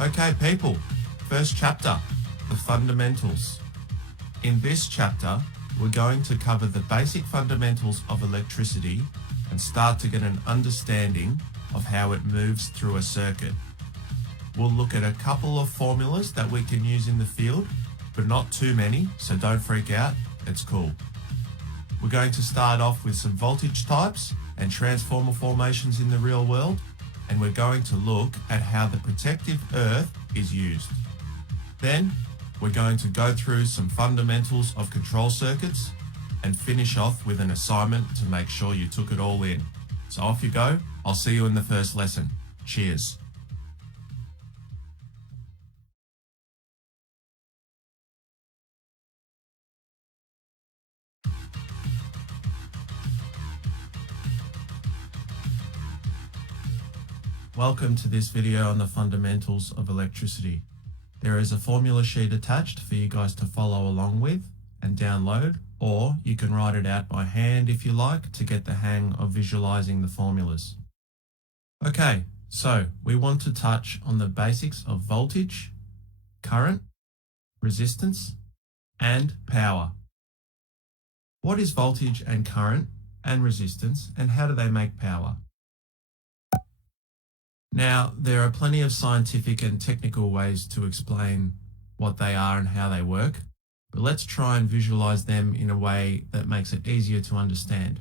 Okay, people, first chapter, the fundamentals. In this chapter, we're going to cover the basic fundamentals of electricity and start to get an understanding of how it moves through a circuit. We'll look at a couple of formulas that we can use in the field, but not too many, so don't freak out, it's cool. We're going to start off with some voltage types and transformer formations in the real world, and we're going to look at how the protective earth is used. Then, we're going to go through some fundamentals of control circuits and finish off with an assignment to make sure you took it all in. So off you go. I'll see you in the first lesson. Cheers. Welcome to this video on the fundamentals of electricity. There is a formula sheet attached for you guys to follow along with and download, or you can write it out by hand if you like to get the hang of visualizing the formulas. Okay, so we want to touch on the basics of voltage, current, resistance, and power. What is voltage and current and resistance, and how do they make power? Now, there are plenty of scientific and technical ways to explain what they are and how they work, but let's try and visualize them in a way that makes it easier to understand.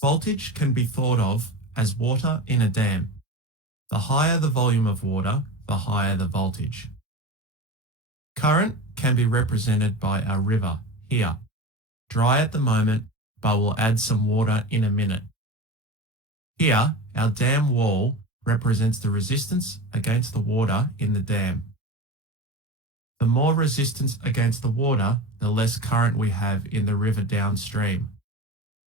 Voltage can be thought of as water in a dam. The higher the volume of water, the higher the voltage. Current can be represented by a river here. Dry at the moment, but we'll add some water in a minute. Here, our dam wall represents the resistance against the water in the dam. The more resistance against the water, the less current we have in the river downstream.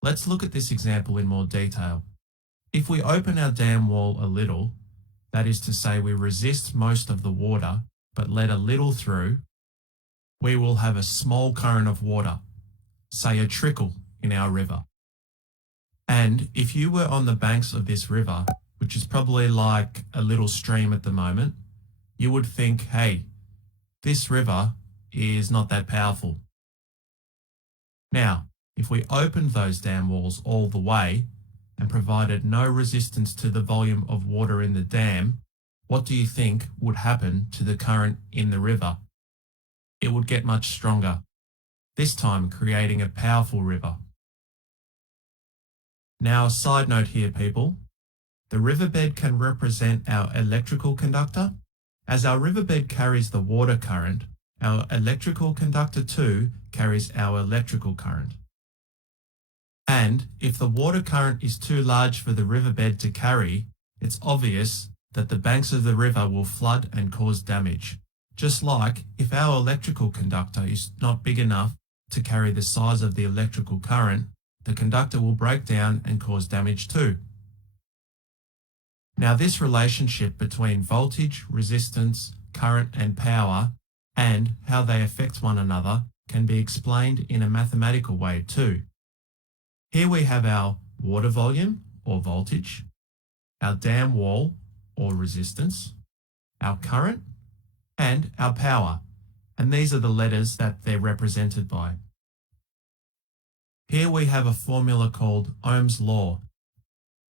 Let's look at this example in more detail. If we open our dam wall a little, that is to say we resist most of the water, but let a little through, we will have a small current of water, say a trickle in our river. And if you were on the banks of this river, which is probably like a little stream at the moment, you would think, hey, this river is not that powerful. Now, if we opened those dam walls all the way and provided no resistance to the volume of water in the dam, what do you think would happen to the current in the river? It would get much stronger, this time creating a powerful river. Now, a side note here, people. The riverbed can represent our electrical conductor. As our riverbed carries the water current, our electrical conductor too carries our electrical current. And if the water current is too large for the riverbed to carry, it's obvious that the banks of the river will flood and cause damage. Just like if our electrical conductor is not big enough to carry the size of the electrical current, the conductor will break down and cause damage too. Now, this relationship between voltage, resistance, current and power, and how they affect one another can be explained in a mathematical way too. Here we have our water volume or voltage, our dam wall or resistance, our current, and our power, and these are the letters that they're represented by. Here we have a formula called Ohm's law.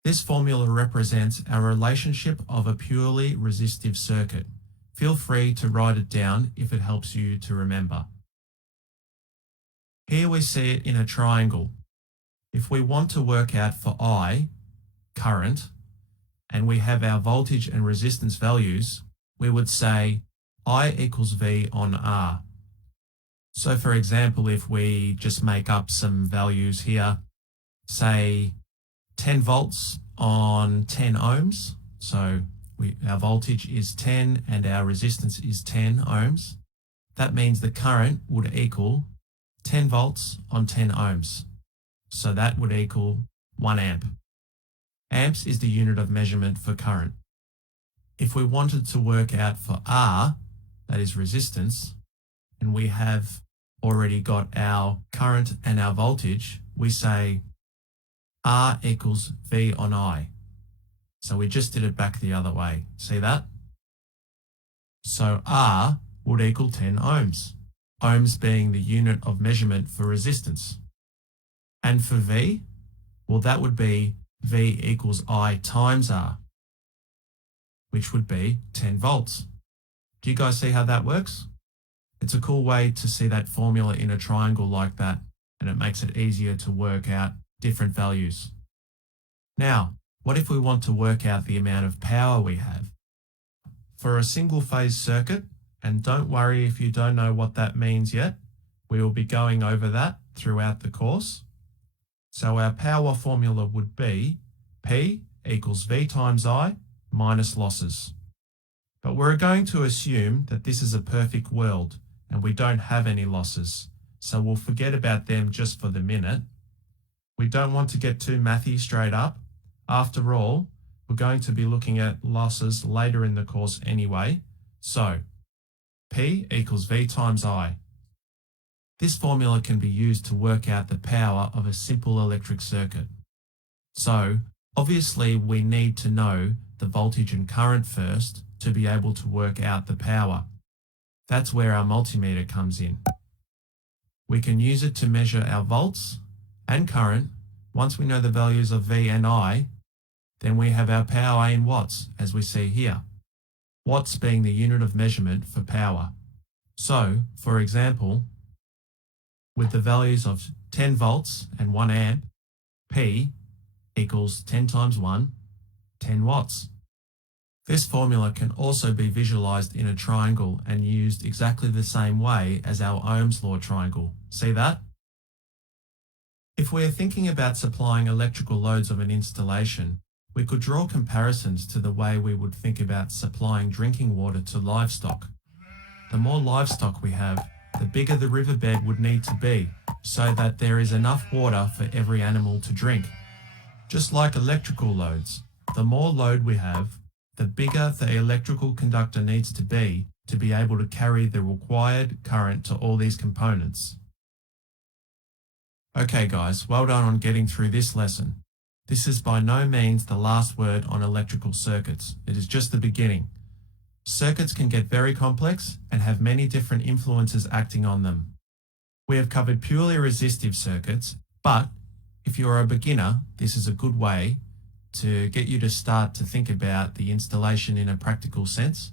This formula represents our relationship of a purely resistive circuit. Feel free to write it down if it helps you to remember. Here we see it in a triangle. If we want to work out for I, current, and we have our voltage and resistance values, we would say I equals V on R. So for example, if we just make up some values here, say 10 volts on 10 ohms, so our voltage is 10 and our resistance is 10 ohms, that means the current would equal 10 volts on 10 ohms. So that would equal 1 amp. Amps is the unit of measurement for current. If we wanted to work out for R, that is resistance, and we have already got our current and our voltage, we say R equals V on I. So we just did it back the other way. See that? So R would equal 10 ohms, ohms being the unit of measurement for resistance. And for V, well, that would be V equals I times R, which would be 10 volts. Do you guys see how that works? It's a cool way to see that formula in a triangle like that, and it makes it easier to work out different values. Now, what if we want to work out the amount of power we have? For a single phase circuit, and don't worry if you don't know what that means yet, we will be going over that throughout the course. So our power formula would be P equals V times I minus losses. But we're going to assume that this is a perfect world and we don't have any losses, so we'll forget about them just for the minute. We don't want to get too mathy straight up. After all, we're going to be looking at losses later in the course anyway. So P equals V times I. This formula can be used to work out the power of a simple electric circuit. So obviously we need to know the voltage and current first to be able to work out the power. That's where our multimeter comes in. We can use it to measure our volts and current. Once we know the values of V and I, then we have our power in watts, as we see here. Watts being the unit of measurement for power. So, for example, with the values of 10 volts and 1 amp, P equals 10 times 1, 10 watts. This formula can also be visualized in a triangle and used exactly the same way as our Ohm's law triangle. See that? If we are thinking about supplying electrical loads of an installation, we could draw comparisons to the way we would think about supplying drinking water to livestock. The more livestock we have, the bigger the riverbed would need to be, so that there is enough water for every animal to drink. Just like electrical loads, the more load we have, the bigger the electrical conductor needs to be able to carry the required current to all these components. Okay guys, well done on getting through this lesson. This is by no means the last word on electrical circuits. It is just the beginning. Circuits can get very complex and have many different influences acting on them. We have covered purely resistive circuits, but if you're a beginner, this is a good way to get you to start to think about the installation in a practical sense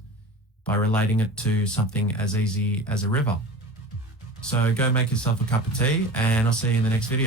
by relating it to something as easy as a river. So go make yourself a cup of tea and I'll see you in the next video.